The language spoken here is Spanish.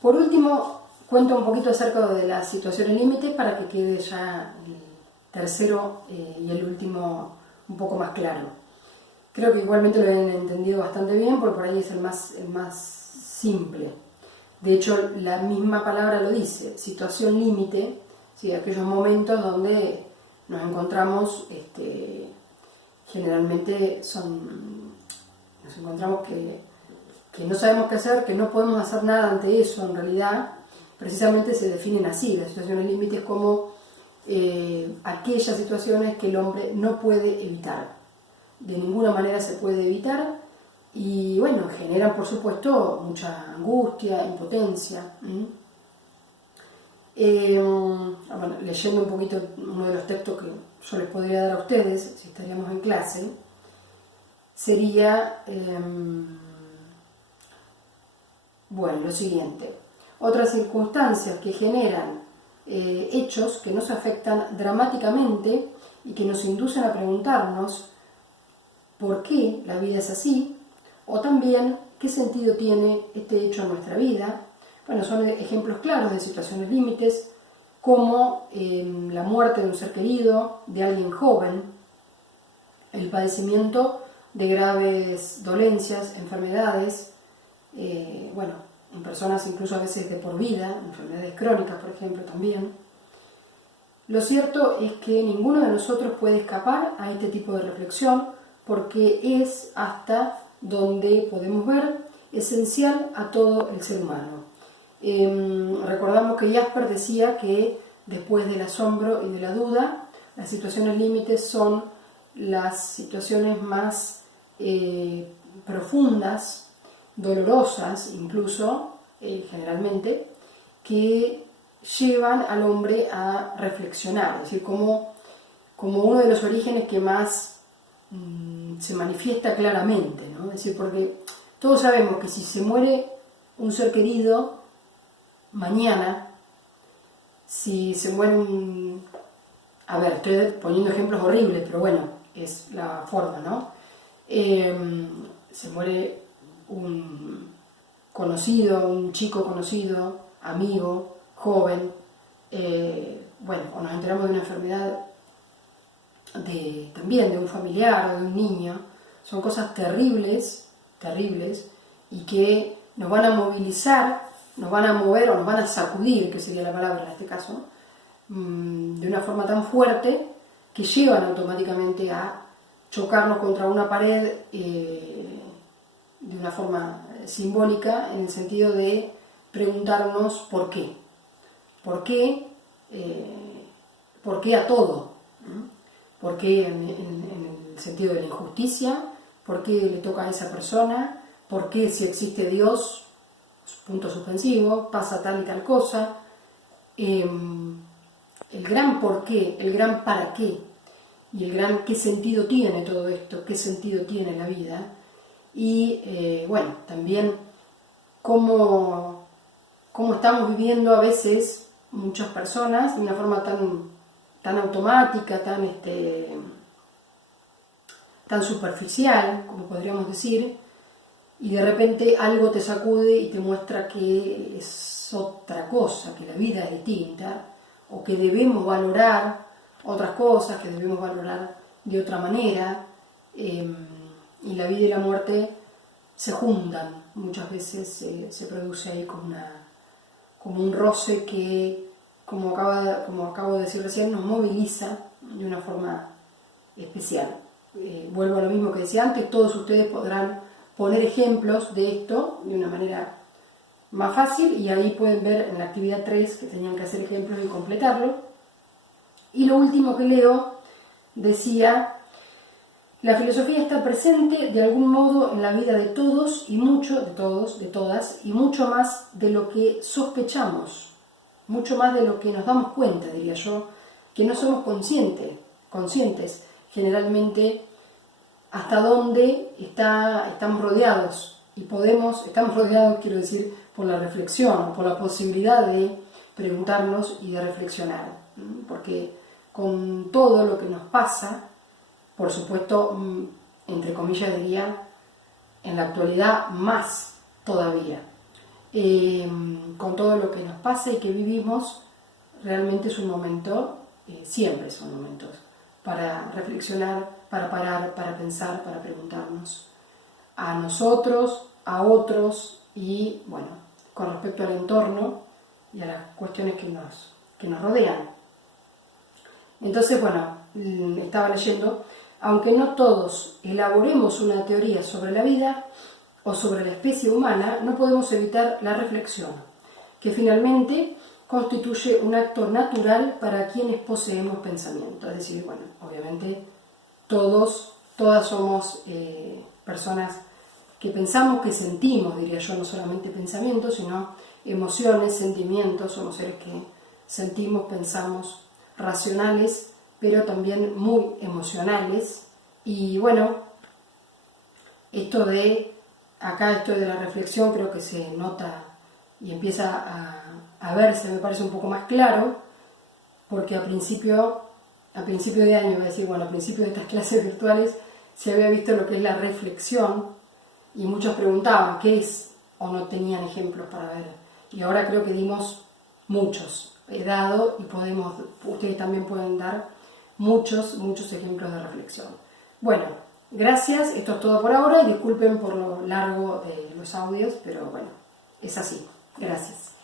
Por último, cuento un poquito acerca de las situaciones límites para que quede ya el tercero y el último un poco más claro. Creo que igualmente lo han entendido bastante bien, porque por ahí es el más simple. De hecho, la misma palabra lo dice, situación límite, ¿sí? Aquellos momentos donde nos encontramos, generalmente nos encontramos que no sabemos qué hacer, que no podemos hacer nada ante eso. En realidad, precisamente se definen así, las situaciones límites, como aquellas situaciones que el hombre no puede evitar. De ninguna manera se puede evitar, y bueno, generan por supuesto mucha angustia, impotencia. Bueno, leyendo un poquito uno de los textos que yo les podría dar a ustedes, si estaríamos en clase, sería, bueno, lo siguiente: otras circunstancias que generan hechos que nos afectan dramáticamente y que nos inducen a preguntarnos por qué la vida es así, o también qué sentido tiene este hecho en nuestra vida. Bueno, son ejemplos claros de situaciones límites, como la muerte de un ser querido, de alguien joven, el padecimiento de graves dolencias, enfermedades, bueno, en personas incluso a veces de por vida, enfermedades crónicas, por ejemplo, también. Lo cierto es que ninguno de nosotros puede escapar a este tipo de reflexión, porque es, hasta donde podemos ver, esencial a todo el ser humano. Recordamos que Jasper decía que después del asombro y de la duda, las situaciones límites son las situaciones más profundas, dolorosas incluso, generalmente, que llevan al hombre a reflexionar. Es decir, como uno de los orígenes que más se manifiesta claramente, ¿no? Es decir, porque todos sabemos que si se muere un ser querido mañana, si se muere a ver, estoy poniendo ejemplos horribles, pero bueno, es la forma, ¿no? Se muere un conocido, un chico conocido, amigo, joven, bueno, o nos enteramos de una enfermedad también de un familiar o de un niño. Son cosas terribles, y que nos van a movilizar, nos van a mover o nos van a sacudir, que sería la palabra en este caso, de una forma tan fuerte que llevan automáticamente a chocarnos contra una pared, de una forma simbólica, en el sentido de preguntarnos por qué. ¿Por qué? ¿Por qué a todo? ¿Por qué en el sentido de la injusticia? ¿Por qué le toca a esa persona? ¿Por qué, si existe Dios, punto suspensivo, pasa tal y tal cosa? El gran por qué, el gran para qué, y el gran qué sentido tiene todo esto, qué sentido tiene la vida. Y bueno, también cómo estamos viviendo a veces muchas personas de una forma tan automática, tan superficial, como podríamos decir, y de repente algo te sacude y te muestra que es otra cosa, que la vida es distinta, o que debemos valorar otras cosas, que debemos valorar de otra manera, y la vida y la muerte se juntan. Muchas veces se produce ahí como un roce que, como acabo de decir recién, nos moviliza de una forma especial. Vuelvo a lo mismo que decía antes, todos ustedes podrán poner ejemplos de esto de una manera más fácil, y ahí pueden ver en la actividad 3 que tenían que hacer ejemplos y completarlo. Y lo último que leo decía: la filosofía está presente de algún modo en la vida de todos, de todas, y mucho más de lo que sospechamos, mucho más de lo que nos damos cuenta, diría yo, que no somos conscientes generalmente hasta dónde estamos rodeados, y estamos rodeados, quiero decir, por la reflexión, por la posibilidad de preguntarnos y de reflexionar, porque con todo lo que nos pasa, por supuesto, entre comillas diría, en la actualidad más todavía, con todo lo que nos pasa y que vivimos, realmente es un momento, siempre son momentos, para reflexionar, para parar, para pensar, para preguntarnos a nosotros, a otros y, bueno, con respecto al entorno y a las cuestiones que nos rodean. Entonces, bueno, estaba leyendo, aunque no todos elaboremos una teoría sobre la vida o sobre la especie humana, no podemos evitar la reflexión, que finalmente constituye un acto natural para quienes poseemos pensamiento. Es decir, bueno, obviamente todas somos personas que pensamos, que sentimos, diría yo, no solamente pensamientos, sino emociones, sentimientos, somos seres que sentimos, pensamos, racionales, pero también muy emocionales. Y bueno, esto de la reflexión creo que se nota y empieza a verse, me parece un poco más claro, porque a principio de año, es decir, bueno, a principio de estas clases virtuales se había visto lo que es la reflexión y muchos preguntaban qué es o no tenían ejemplos para ver. Y ahora creo que dimos muchos, he dado y ustedes también pueden dar muchos ejemplos de reflexión. Bueno, gracias, esto es todo por ahora y disculpen por lo largo de los audios, pero bueno, es así. Gracias.